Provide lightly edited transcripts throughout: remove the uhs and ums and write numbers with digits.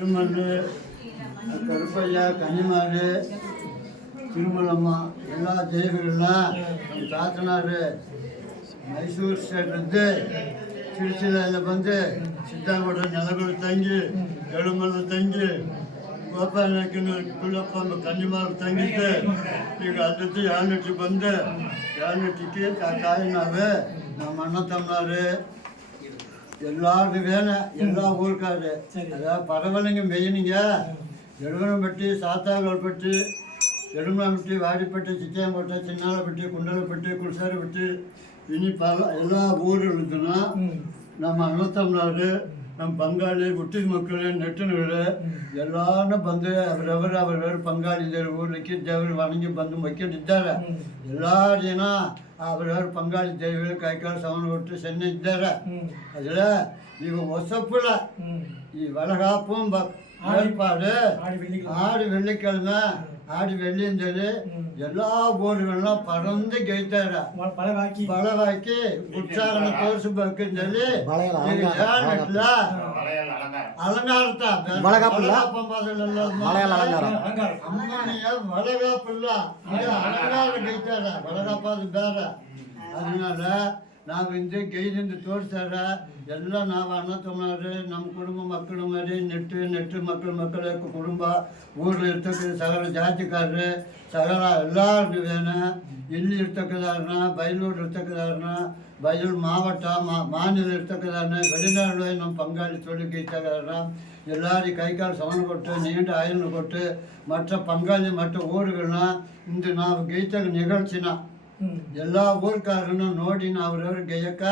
திருமணு கருப்பையா கன்னிமாரு திருமலம்மா எல்லா தேவிகள்லாம் நம்ம தாத்தனார் மைசூர் ஸ்டேட்லேருந்து திருச்சியில் வந்து சித்தாங்கோட நிலகுல தங்கி எழுமல்ல தங்கி ಗೋಪಾಲಕನ ಕನ್ನಿಮಾರು ತಂಗಿದ್ದೆ ಈಗ ಅದಕ್ಕೆ ಯಾನಟ್ಟಿ ಬಂದೆ ಯಾನಟ್ಟಿಗೆ ತಾಯಿ ನಾವೇ ನಮ್ಮ ಅಣ್ಣ ತಮ್ಮನಾரு எல்லாருக்கும் வேணும் எல்லா ஊருக்காரு அதாவது பரவலைங்க மெயினுங்க எழுவனம்பட்டி சாத்தாங்கல்பட்டி எலும்பட்டி வாடிப்பட்டி சித்தியாம்பட்டி சின்னாலப்பட்டி குண்டலப்பட்டி குடிசாரப்பட்டி இனி எல்லா ஊரும் இருக்குன்னா நம்ம அண்ணத்தம்னாரு ನಮ್ಮ ಪಂಗಾಳಿ ಹುಟ್ಟಿದ ಮಕ್ಕಳು ನೆಟ್ಟಿನವರು ಎಲ್ಲಾನು ಬಂದು ಅವರವರು ಪಂಗಾಳಿದರು ಊರ್ಲಿಕ್ಕೆ ದೇವರು ವಣಗಿ ಬಂದು ಮಕ್ಕೊಂಡಿದ್ದಾರೆ ಎಲ್ಲ ಜನ ಅವರವರು ಪಂಗಾಳಿ ದೇವರು ಕೈಕಾಲು ಸವನ ಕೊಟ್ಟು ಸೆನ್ನೆ ಇದ್ದಾರೆ அதில் ಈಗ ಹೊಸಪ್ಪುಳ ಈ வளகாப்பும் ஏற்பாடு ஆடி வெள்ளிக்கிழமை ஆடி வெள்ளின்னு சொல்லி எல்லா ஊர்களெல்லாம் பறந்து ಗೆಯ್ತಾರ ಬಳವಾಕಿ ಉಚ್ಚಾರಣ ತೋರಿಸ್ಬೇಕಂತ சொல்லி ಹೇಳ್ಬಿಟ್ಲ ಅಲಂಕಾರತ ಅಮ್ಮನಿಯ வளகாப்புಲ್ಲ ಅಲಂಕಾರ ಗೆಯ್ತಾರ வளகாப்பாது ಬೇಡ அதனால ನಾವು ಹಿಂದೆ ಗೈದಿಂದ ತೋರಿಸ್ತಾರ ಎಲ್ಲ ನಾವು ಅಣ್ಣ ತಮ್ಮರು ನಮ್ಮ ಕುಟುಂಬ ಮಕ್ಕಳು ಮರಿ ನೆಟ್ಟು ಮಕ್ಕಳು ಕುಟುಂಬ ಊರಲ್ಲಿ ಇರ್ತಕ್ಕಂಥ ಸಗಲ ಜಾತಿಕಾರರು ಸಗಲ ಎಲ್ಲರಿಗೂ ವೇಣ ಇಲ್ಲಿ ಇರ್ತಕ್ಕದಾರನ ಬಯಲೂರು ಇರ್ತಕ್ಕದಾರನ ಬಯಲೂರು ಮಾವಟ ಮಾநில ಇರ್ತಕ್ಕದಾರನ வெளிநாடு ನಮ್ಮ பங்காளி தொழில் கைத்தாரன எல்லாரும் கைகால் சமன் ಕೊಟ್ಟು நீண்ட ஆயுள் ಕೊಟ್ಟು மற்ற பங்காளி மற்ற ஊர்கள்லாம் இந்த ನಾವು கைத்தக நிகழ்ச்சினா ಎಲ್ಲ ಊರ್ಕಾರನ್ನು ನೋಡಿ ಅವ್ರವ್ರ ಗೆಯ್ಯಕ್ಕ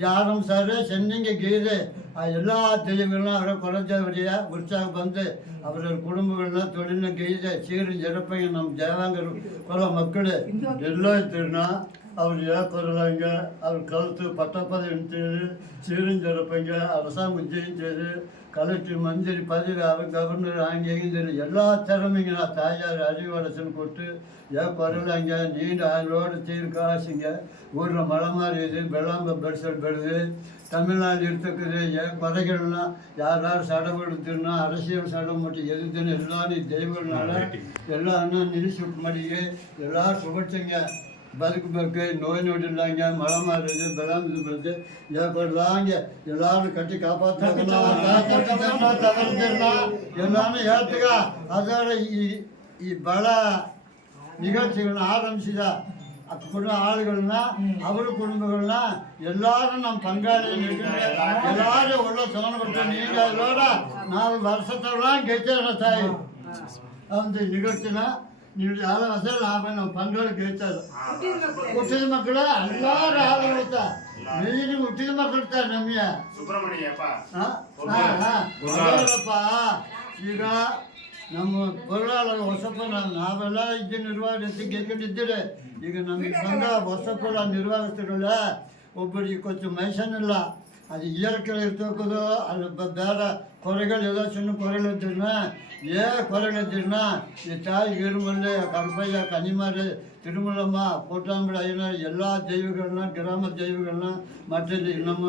ಯಾರು ಸರ್ ಚೆನ್ನಿಗೆ ಗೆಯ್ದೆ ಆ ಎಲ್ಲ தெய்வಗಳನ್ನ ಅವರ ಕೊರಜವರಿಯ ಉತ್ಸಾಹ ಬಂದು ಅವರ ಕುಟುಂಬಗಳನ್ನ ತೊಳಿನ ಗೆಯ್ದೆ ಸೀರು ಜರಪಂಗ ನಮ್ಮ ದೇವಾಂಗರು ಕೊಲ ಮಕ್ಕಳು ಎಲ್ಲ ಇದ್ರನ್ನ ಅವ್ರು ಯಾಕೆ ಕೊರಲಂಗ ಅವ್ರು ಕಲಿತು ಪಟ್ಟಪದ ಅಂತೇಳಿ சீரும் ஜரப்பங்க அரசாங்கம் ஜெயிச்சது கலெக்டர் மந்திரி பதவி அவர் கவர்னர் ஆங்கியது எல்லா திறமைங்க நான் தாயார் அறிவாளசன் ಕೊಟ್ಟು ಯಾಕೆ ಕೊರಲಂಗ ನೀರು ಆರೋடு ತೀರು ಕಾಸಿಂಗ ஊரில் மழை மாதிரி இது வெள்ளாம்ப பெருசல் பெறுது தமிழ்நாடு இருக்குது ஏன் குறைகள்னா யாராவது சடம் எடுத்துன்னா அரசியல் சடம் மட்டும் எதுன்னு எல்லாரும் தெய்வங்களால எல்லாம் நிறுத்தி மடிக்கு எல்லாரும் சுகட்சிங்க ಬದುಕಬೇಕು ನೋವು ನೋಡಿಲ್ಲಂಗೆ ಮಳೆ ಮಾರಿದೆ ಬೆಳಂದು ಬರುತ್ತೆ ಯಾಕೆ ಎಲ್ಲಾರು ಕಟ್ಟಿ ಕಾಪಾಡ್ತಾರೆ ಎಲ್ಲಾನು ಹೇಳ್ತೀಗ ಅದರ ಈ ಬಹಳ ನಿಗದಿಗಳನ್ನ ಆರಂಭಿಸಿದ ಆಳುಗಳನ್ನ ಅವರ ಕುಟುಂಬಗಳನ್ನ ಎಲ್ಲರೂ ನಮ್ಮ ಪಂಗಾಳಿ ಎಲ್ಲರೂ ಒಳ್ಳೆ ಸವನ ಕೊಟ್ಟು ನೀಡೋಡ ನಾವು ವರ್ಷದವಳ ಗೆಜ್ಜೆ ತಾಯಿ ಅಂತ ನಿಗದಿನ ನೀವು ಯಾರು ಹಸಲ್ ನಾವು ಪಂಗಾಳಿ ಗೆಯ್ತಾರೆ ಹುಟ್ಟಿದ ಮಕ್ಕಳು ಎಲ್ಲಾರು ಹಾಲು ಹೋಗ್ತಾ ಮೇಲಿನ ಹುಟ್ಟಿದ ಮಕ್ಕಳು ಇರ್ತಾರೆ ನಮ್ಗೆ ಈಗ ನಮ್ಮ ಕೊರಳ ಹೊಸಪ್ಪ ನಾವೆಲ್ಲ ಇದ್ದ ನಿರ್ವಹಿಸಿ ಗೆದ್ಕೊಂಡಿದ್ದೀರಿ ಈಗ ನಮಗೆ ಬಂದ ಹೊಸಪ್ಪಳ ನಿರ್ವಹಿಸ್ತಿರಲ್ಲ ಒಬ್ಬರಿಗೆ ಕೊಂಚ ಮೈಸನಿಲ್ಲ ಅದು ಇಯರ್ಕೆಲ್ಲ ಇರ್ತಕ್ಕದು ಅಲ್ಲಿ ಬೇರೆ ಕೊರೆಗಳು ಎಲ್ಲ ಚಿನ್ನ ಕೊರೆಗಳಿದ್ದಿರ್ನ ಕೊರೆಗಳಿದ್ದಿರ್ನ ಈ ತಾಯಿ ಗೀರುಮಲ್ಲೆ ಕರ್ಬಯ್ಯ ಕನಿಮಾರಿ ತಿರುಮಲಮ್ಮ ಕೋಟಾಂಬಳ ಐನ ಎಲ್ಲ ದೈವಗಳನ್ನ ಗ್ರಾಮ ದೈವಗಳನ್ನ ಮತ್ತೆ ನಮ್ಮ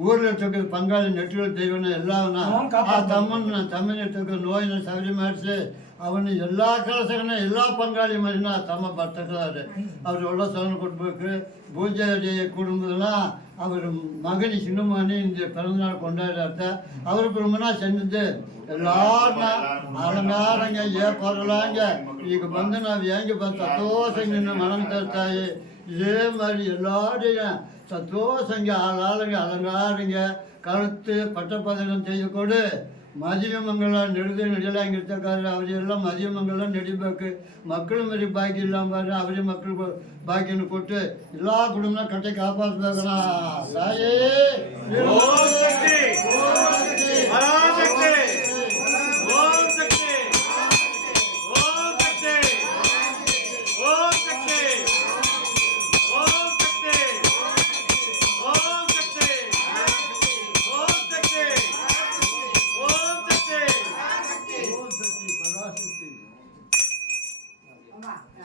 ಊರಲ್ಲಿ ಇರ್ತಕ್ಕಂಥ ಪಂಗಾಳಿ ನೆಟ್ಟಿರೋ ದೈವನ ಎಲ್ಲವನ್ನ ಆ ತಮ್ಮನ ಇರ್ತಕ್ಕ ನೋಯಿನ ಸವರಿ ಮಾಡಿಸಿ ಅವನು ಎಲ್ಲ ಕೆಲಸಗಳನ್ನ ಎಲ್ಲ ಪಂಗಾಳಿ ಮರಿನ ತಮ್ಮ ಬರ್ತಾರೆ ಅವ್ರು ಒಳ್ಳೆ ಸವನ ಕೊಡ್ಬೇಕು பூஜை குடும்பம்னா அவர் மகனி சின்னமணி இந்த பிறந்தநாள் கொண்டாடுறாத்த அவருக்கு ரொம்ப நாள் செஞ்சது எல்லாரும் அலங்காரங்க பொருளாங்க ಈಗ ಬಂದು ನಾವು ಹೆಂಗೆ ಬಂದು ಸಂತೋಷಂಗ ಮனம் ತರ್ತಾಯಿ இதே மாதிரி எல்லாரையும் சந்தோஷங்க ஆளாளுங்க அலங்காரங்க கழுத்து பட்டப்பதனம் செய்து கொடு மதியமங்கலம் நெடுலாங்க ಇರ್ತಕ್ಕಾದ್ರೆ ಅವರೆಲ್ಲ ಮದಿಯಮಂಗಲ ನಡಿಬೇಕು ಮಕ್ಕಳು ಮರಿ ಬಾಕಿ ಇಲ್ಲ ಅಂಬಾರೆ ಅವರೇ ಮಕ್ಕಳು ಬಾಕಿಯನ್ನು ಕೊಟ್ಟು ಎಲ್ಲ ಕುಟುಂಬನ ಕಟ್ಟೆ ಕಾಪಾಡ್ಬೇಕಲ್ಲ ತಾಯೇ